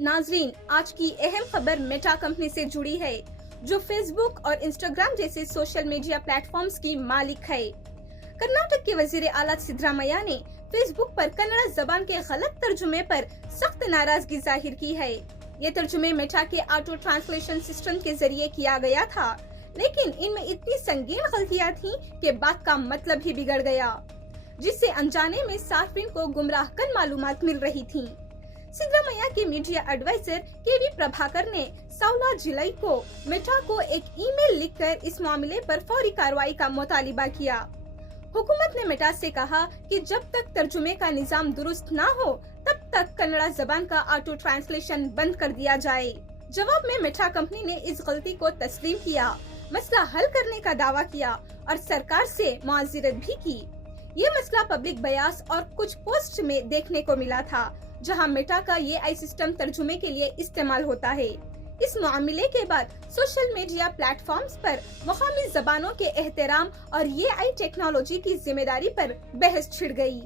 नाजरीन, आज की अहम खबर मेटा कंपनी से जुड़ी है, जो फेसबुक और इंस्टाग्राम जैसे सोशल मीडिया प्लेटफॉर्म्स की मालिक है। कर्नाटक के वजीर आला सिद्धरामैया ने फेसबुक पर कन्नड़ा जबान के गलत तर्जुमे पर सख्त नाराजगी जाहिर की है। ये तर्जुमे मेटा के ऑटो ट्रांसलेशन सिस्टम के जरिए किया गया था, लेकिन इनमें इतनी संगीन गलतियां थीं कि बात का मतलब ही बिगड़ गया, जिससे अनजाने में सार्फिन को गुमराहकन मालूमात मिल रही थीं। सिद्धरामैया के मीडिया एडवाइजर केवी प्रभाकर ने 16 जुलाई को मेटा को एक ईमेल लिखकर इस मामले पर फौरी कार्रवाई का मुतालिबा किया। हुकूमत ने मेटा से कहा कि जब तक तर्जुमे का निजाम दुरुस्त न हो, तब तक कन्नड़ा जबान का ऑटो ट्रांसलेशन बंद कर दिया जाए। जवाब में मेटा कंपनी ने इस गलती को तस्लीम किया, मसला हल करने का दावा किया और सरकार से मुआजिरत भी की। ये मसला पब्लिक बयास और कुछ पोस्ट में देखने को मिला था, जहां मेटा का ये आई सिस्टम तर्जुमे के लिए इस्तेमाल होता है। इस मामले के बाद सोशल मीडिया प्लेटफॉर्म्स पर मुकामी जबानों के एहतराम और ये आई टेक्नोलॉजी की जिम्मेदारी पर बहस छिड़ गई।